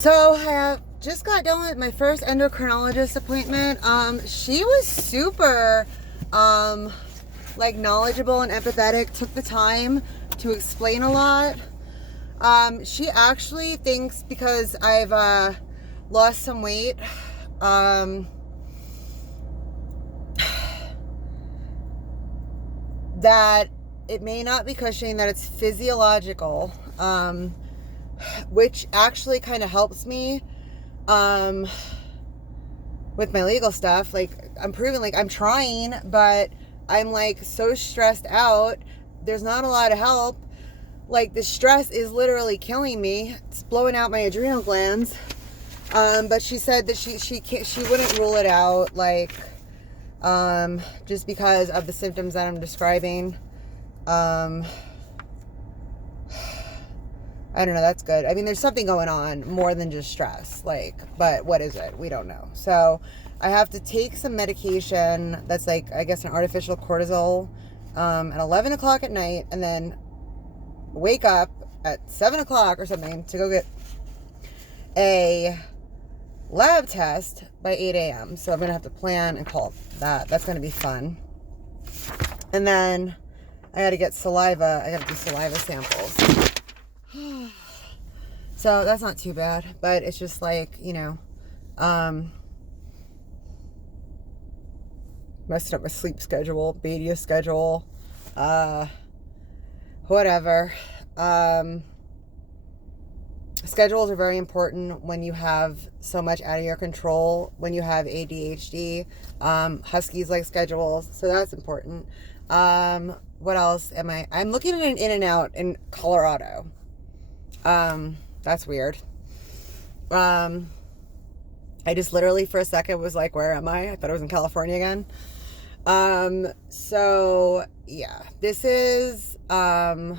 So I just got done with my first endocrinologist appointment. She was super, like knowledgeable and empathetic. Took the time to explain a lot. She actually thinks because I've lost some weight, that it may not be Cushing, that it's physiological. Which actually kind of helps me with my legal stuff. Like, I'm proving, like, I'm trying, but I'm like so stressed out. There's not a lot of help. Like, the stress is literally killing me. It's blowing out my adrenal glands. But she said that she wouldn't rule it out, like, just because of the symptoms that I'm describing. I don't know, that's good. I mean, there's something going on more than just stress, like, but what is it? We don't know. So I have to take some medication that's like, I guess, an artificial cortisol at 11 o'clock at night, and then wake up at 7 o'clock or something to go get a lab test by 8 a.m. So I'm going to have to plan and call that. That's going to be fun. And then I got to get saliva. I got to do saliva samples. So that's not too bad, but it's just like, you know, messing up my sleep schedule, beta schedule, whatever. Schedules are very important when you have so much out of your control, when you have ADHD. Huskies like schedules, so that's important. What else am I? I'm looking at an In-N-Out in Colorado. That's weird. I just literally for a second was like, where am I? I thought I was in California again. So yeah, this is, finally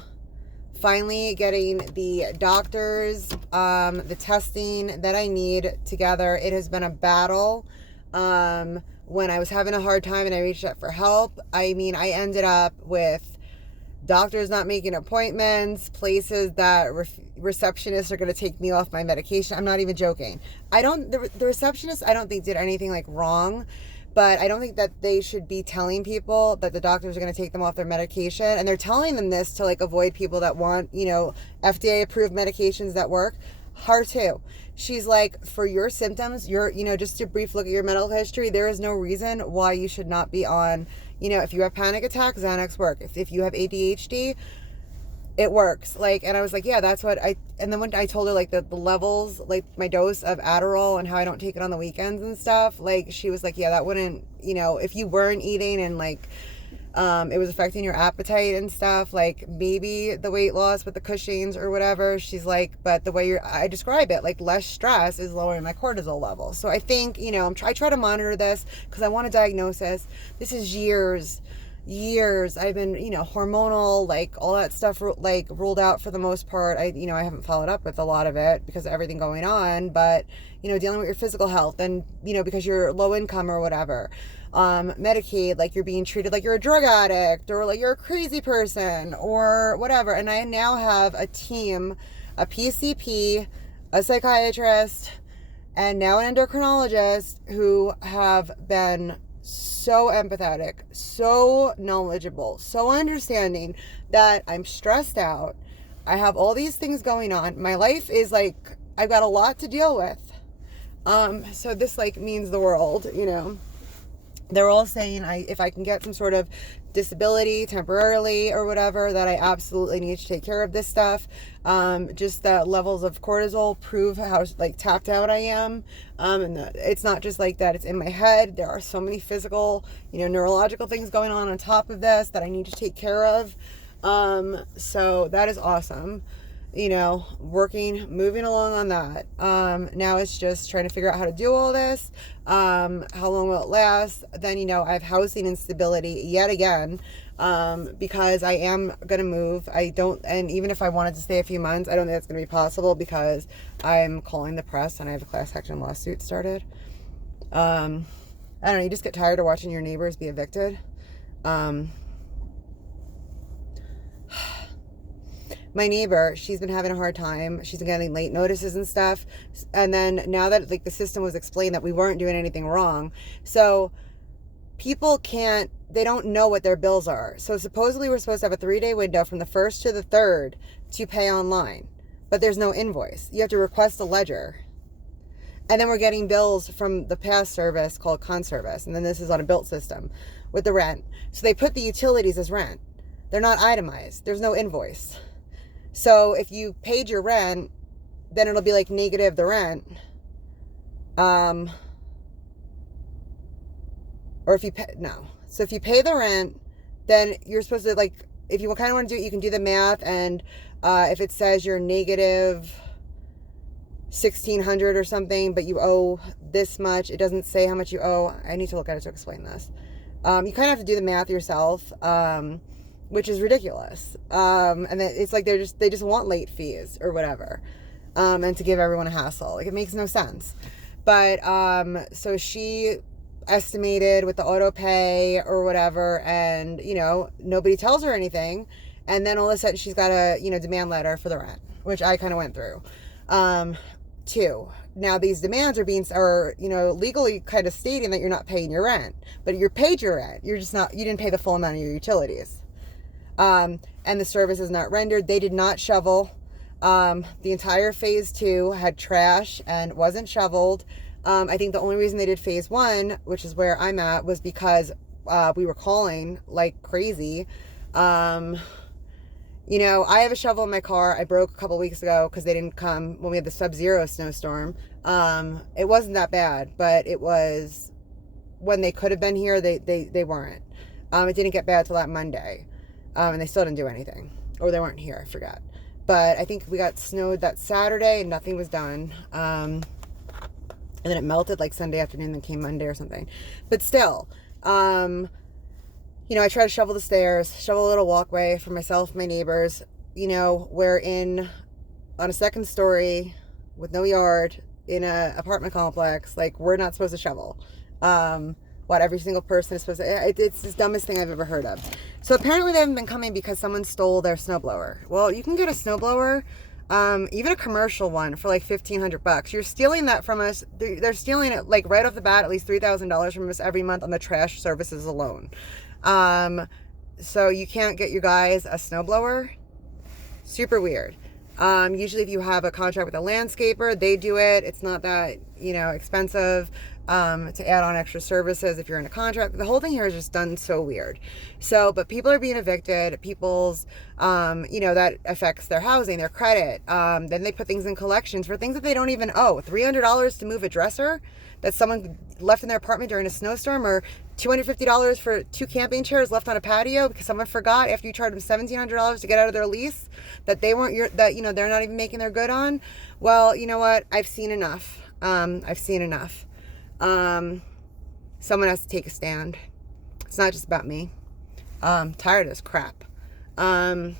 getting the doctors, the testing that I need together. It has been a battle. When I was having a hard time and I reached out for help, I mean, I ended up with doctors not making appointments, places that receptionists are going to take me off my medication. I'm not even joking. The receptionist, I don't think did anything like wrong, but I don't think that they should be telling people that the doctors are going to take them off their medication. And they're telling them this to like avoid people that want, you know, FDA approved medications that work. Her too. She's like, for your symptoms, you know, just a brief look at your medical history, there is no reason why you should not be on, you know, if you have panic attacks, Xanax work. If you have ADHD, it works. Like, and I was like, yeah, that's what and then when I told her like the levels, like my dose of Adderall and how I don't take it on the weekends and stuff, like she was like, yeah, that wouldn't, you know, if you weren't eating and like, it was affecting your appetite and stuff, like maybe the weight loss with the Cushing's or whatever. She's like, but the way I describe it, like less stress is lowering my cortisol level. So I think, you know, I try to monitor this because I want a diagnosis. This is years I've been, you know, hormonal, like all that stuff, like ruled out for the most part. I haven't followed up with a lot of it because of everything going on, but you know, dealing with your physical health and, you know, because you're low income or whatever, Medicaid, like you're being treated like you're a drug addict or like you're a crazy person or whatever. And I now have a team, a PCP, a psychiatrist, and now an endocrinologist who have been so empathetic, so knowledgeable, so understanding that I'm stressed out. I have all these things going on. My life is like, I've got a lot to deal with. So this like means the world, you know. They're all saying if I can get some sort of disability temporarily or whatever, that I absolutely need to take care of this stuff. Just the levels of cortisol prove how like tapped out I am. And it's not just like that, it's in my head. There are so many physical, you know, neurological things going on top of this that I need to take care of. So that is awesome. You know, moving along on that. Now it's just trying to figure out how to do all this. How long will it last? Then, you know, I have housing instability yet again, because I am going to move. And even if I wanted to stay a few months, I don't think that's going to be possible because I'm calling the press and I have a class action lawsuit started. I don't know, you just get tired of watching your neighbors be evicted. my neighbor, she's been having a hard time. She's been getting late notices and stuff. And then now that like the system was explained that we weren't doing anything wrong, so people they don't know what their bills are. So supposedly we're supposed to have a 3-day window from the 1st to the 3rd to pay online, but there's no invoice. You have to request a ledger. And then we're getting bills from the past service called Conservice. And then this is on a built system with the rent. So they put the utilities as rent. They're not itemized. There's no invoice. So if you paid your rent, then it'll be like negative the rent. Or if you pay, no. So if you pay the rent, then you're supposed to, like, if you kind of want to do it, you can do the math. And if it says you're negative 1,600 or something, but you owe this much, it doesn't say how much you owe. I need to look at it to explain this. You kind of have to do the math yourself, which is ridiculous. And it's like they just want late fees or whatever, and to give everyone a hassle. Like, it makes no sense. But so she estimated with the auto pay or whatever, and nobody tells her anything, and then all of a sudden she's got a demand letter for the rent, which I kind of went through. Too. Now these demands are legally kind of stating that you're not paying your rent, but you paid your rent. You didn't pay the full amount of your utilities. And the service is not rendered. They did not shovel. The entire phase 2 had trash and wasn't shoveled. I think the only reason they did phase 1, which is where I'm at, was because we were calling like crazy. I have a shovel in my car. I broke a couple weeks ago because they didn't come when we had the sub-zero snowstorm. It wasn't that bad, but it was when they could have been here. They weren't. It didn't get bad till that Monday, and they still didn't do anything, or they weren't here. I forgot. But I think we got snowed that Saturday and nothing was done. And then it melted like Sunday afternoon, then came Monday or something. But still, I try to shovel the stairs, shovel a little walkway for myself, my neighbors. We're on a second story with no yard in an apartment complex. Like, we're not supposed to shovel. Every single person is supposed to. It's the dumbest thing I've ever heard of. So apparently they haven't been coming because someone stole their snowblower. Well, you can get a snowblower, even a commercial one, for like $1,500. You're stealing that from us. They're stealing it like right off the bat, at least $3,000 from us every month on the trash services alone. So you can't get your guys a snowblower. Super weird. Usually if you have a contract with a landscaper, they do it. It's not that, expensive, to add on extra services if you're in a contract. The whole thing here is just done so weird. So, but people are being evicted. People's, that affects their housing, their credit. Then they put things in collections for things that they don't even owe. $300 to move a dresser that someone left in their apartment during a snowstorm, or $250 for 2 camping chairs left on a patio because someone forgot after you charged them $1,700 to get out of their lease that they're not even making their good on. Well, you know what? I've seen enough. Someone has to take a stand. It's not just about me. Tired of this crap. I'm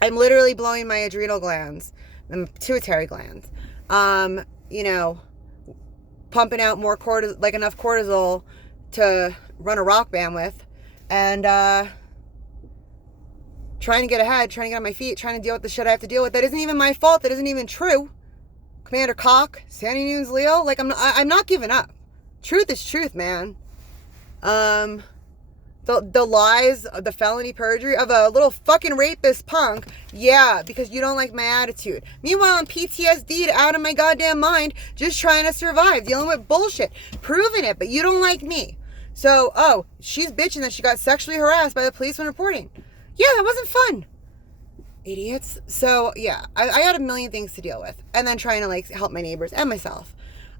literally blowing my adrenal glands and pituitary glands. Pumping out more cortisol, like enough cortisol to run a rock band with, and trying to get ahead, trying to get on my feet, trying to deal with the shit I have to deal with. That isn't even my fault. That isn't even true. Commander Cock, Sandy Nunes Leo, like I'm not giving up. Truth is truth, man. The lies, the felony perjury of a little fucking rapist punk. Yeah, because you don't like my attitude. Meanwhile, I'm PTSD'd out of my goddamn mind, just trying to survive, dealing with bullshit, proving it, but you don't like me. So, she's bitching that she got sexually harassed by the police when reporting. Yeah, that wasn't fun. Idiots. So, yeah, I had a million things to deal with. And then trying to, help my neighbors and myself.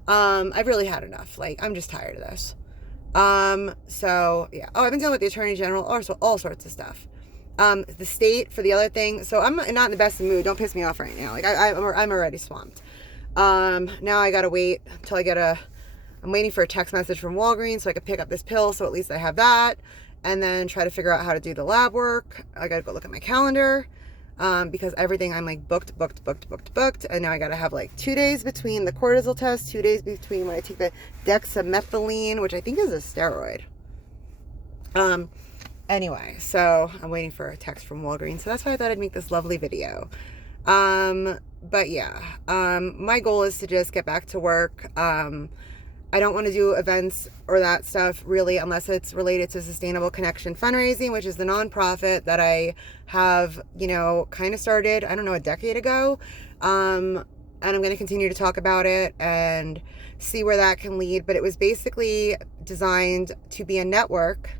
I've really had enough. I'm just tired of this. So yeah. I've been dealing with the Attorney General, all sorts of stuff. The state for the other thing. So I'm not in the best mood. Don't piss me off right now. I'm already swamped. Now I gotta wait until I'm waiting for a text message from Walgreens so I can pick up this pill. So at least I have that, and then try to figure out how to do the lab work. I gotta go look at my calendar. Because everything I'm booked. And now I gotta have 2 days between the cortisol test, 2 days between when I take the dexamethasone, which I think is a steroid. Anyway, so I'm waiting for a text from Walgreens, so that's why I thought I'd make this lovely video. But yeah, my goal is to just get back to work. I don't want to do events or that stuff really unless it's related to Sustainable Connection Fundraising, which is the nonprofit that I have, kind of started, I don't know, a decade ago. And I'm going to continue to talk about it and see where that can lead. But it was basically designed to be a network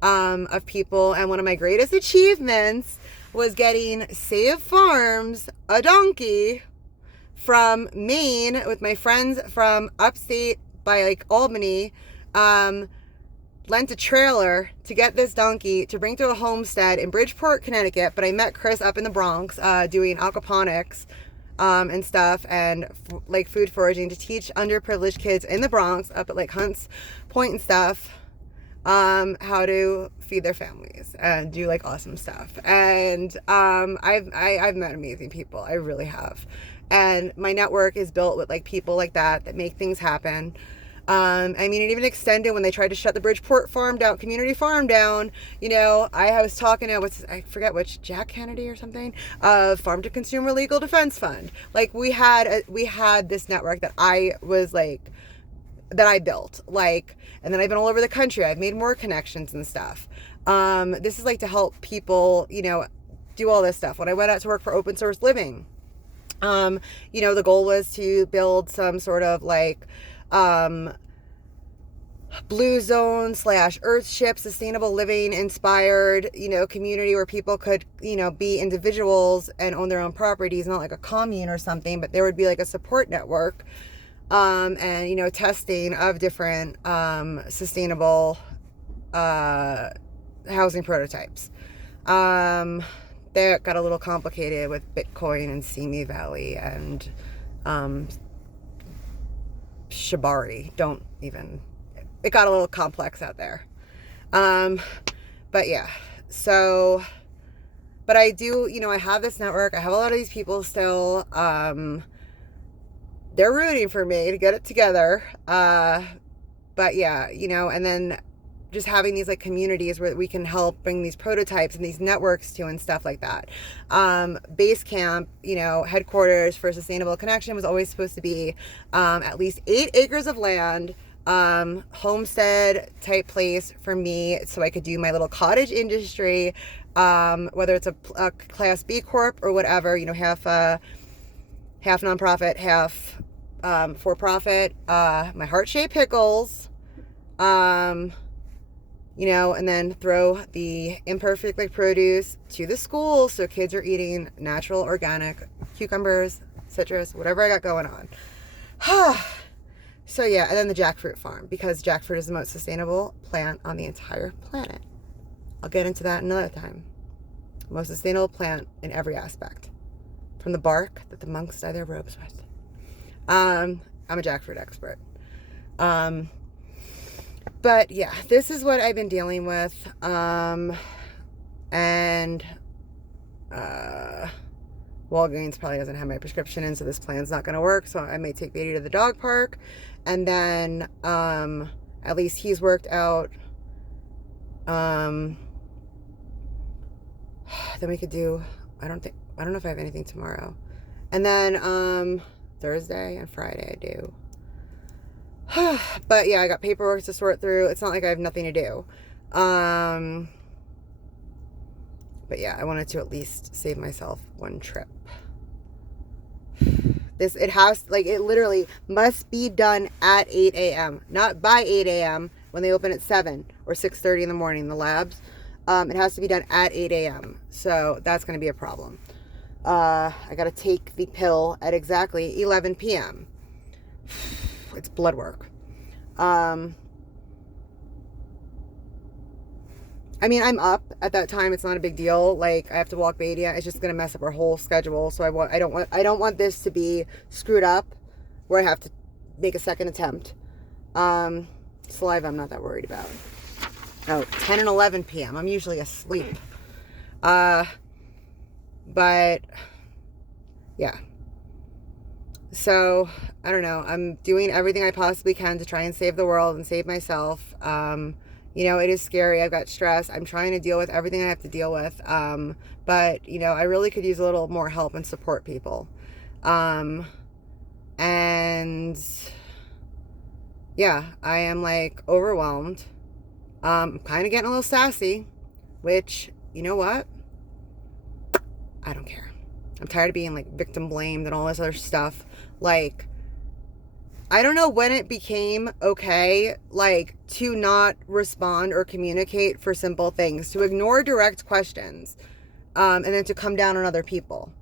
of people. And one of my greatest achievements was getting Save Farms, a donkey, from Maine with my friends from upstate by like Albany, lent a trailer to get this donkey to bring to a homestead in Bridgeport, Connecticut. But I met Chris up in the Bronx doing aquaponics and stuff, and like food foraging to teach underprivileged kids in the Bronx up at like Hunts Point and stuff how to feed their families and do like awesome stuff. And I've met amazing people. I really have. And my network is built with like people like that make things happen. I mean, it even extended when they tried to shut the Bridgeport community farm down. I was talking to I forget which, Jack Kennedy or something, of Farm to Consumer Legal Defense Fund. Like we had this network that I built, and then I've been all over the country. I've made more connections and stuff. This is like to help people, do all this stuff. When I went out to work for Open Source Living, the goal was to build some sort of like blue zone / Earthship sustainable living inspired, community where people could, be individuals and own their own properties, not like a commune or something, but there would be like a support network, and, testing of different, sustainable, housing prototypes. That got a little complicated with Bitcoin and Simi Valley and, Shibari. It got a little complex out there. But yeah, but I do, I have this network. I have a lot of these people still. They're rooting for me to get it together. But yeah, and then just having these like communities where we can help bring these prototypes and these networks to and stuff like that. Base camp, headquarters for Sustainable Connection was always supposed to be at least 8 acres of land, homestead type place for me, so I could do my little cottage industry, whether it's a Class B Corp or whatever, half nonprofit, half for profit. My heart-shaped pickles, and then throw the imperfect like produce to the schools so kids are eating natural, organic cucumbers, citrus, whatever I got going on. So yeah, and then the jackfruit farm, because jackfruit is the most sustainable plant on the entire planet. I'll get into that another time. Most sustainable plant in every aspect, from the bark that the monks dye their robes with. I'm a jackfruit expert. But yeah, this is what I've been dealing with. And Walgreens probably doesn't have my prescription in, so this plan's not going to work. So I may take Beatty to the dog park. And then at least he's worked out. Then we could do, I don't know if I have anything tomorrow. And then Thursday and Friday I do. But yeah, I got paperwork to sort through. It's not like I have nothing to do. But yeah, I wanted to at least save myself one trip. It literally must be done at 8 a.m. Not by 8 a.m. when they open at 7 or 6:30 in the morning, the labs. It has to be done at 8 a.m. So that's going to be a problem. I got to take the pill at exactly 11 p.m. It's blood work. I mean, I'm up at that time. It's not a big deal. Like, I have to walk Beatty. It's just going to mess up our whole schedule. So I don't want this to be screwed up where I have to make a second attempt. Saliva, I'm not that worried about. Oh, 10 and 11 p.m. I'm usually asleep. But yeah. So, I don't know. I'm doing everything I possibly can to try and save the world and save myself. You know, it is scary. I've got stress. I'm trying to deal with everything I have to deal with. But, you know, I really could use a little more help and support people. And yeah, I am like overwhelmed. Kind of getting a little sassy, which, you know what? I don't care. I'm tired of being like victim blamed and all this other stuff. Like, I don't know when it became okay, like, to not respond or communicate for simple things, to ignore direct questions, and then to come down on other people.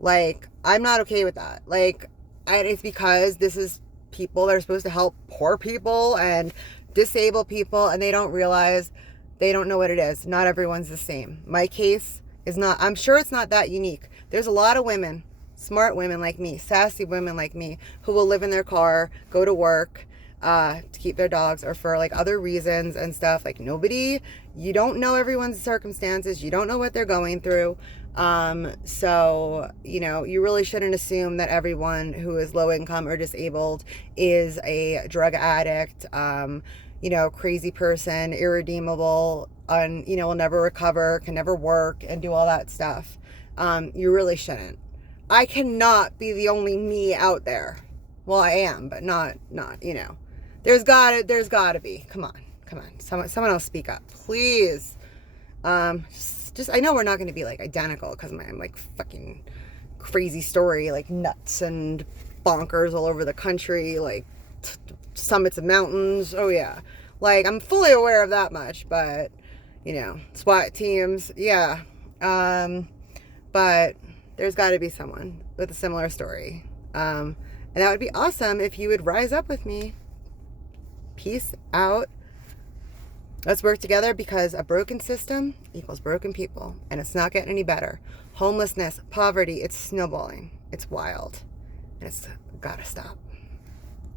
Like, I'm not okay with that. Like, it's because this is people that are supposed to help poor people and disabled people, and they don't realize, they don't know what it is. Not everyone's the same. My case is not, I'm sure it's not that unique. There's a lot of women, smart women like me, sassy women like me, who will live in their car, go to work, to keep their dogs, or for like other reasons and stuff. Like, nobody, you don't know everyone's circumstances. You don't know what they're going through. So, you know, you really shouldn't assume that everyone who is low income or disabled is a drug addict, you know, crazy person, irredeemable, you know, will never recover, can never work and do all that stuff. You really shouldn't. I cannot be the only me out there. Well, I am, but not, you know, there's gotta be, come on, someone else speak up, please. Just, I know we're not going to be like identical, because I'm like fucking crazy story, like nuts and bonkers all over the country, like summits of mountains. Oh yeah. Like, I'm fully aware of that much, but you know, SWAT teams. Yeah. But there's got to be someone with a similar story. And that would be awesome if you would rise up with me. Peace out. Let's work together, because a broken system equals broken people, and it's not getting any better. Homelessness, poverty, it's snowballing. It's wild, and it's gotta stop.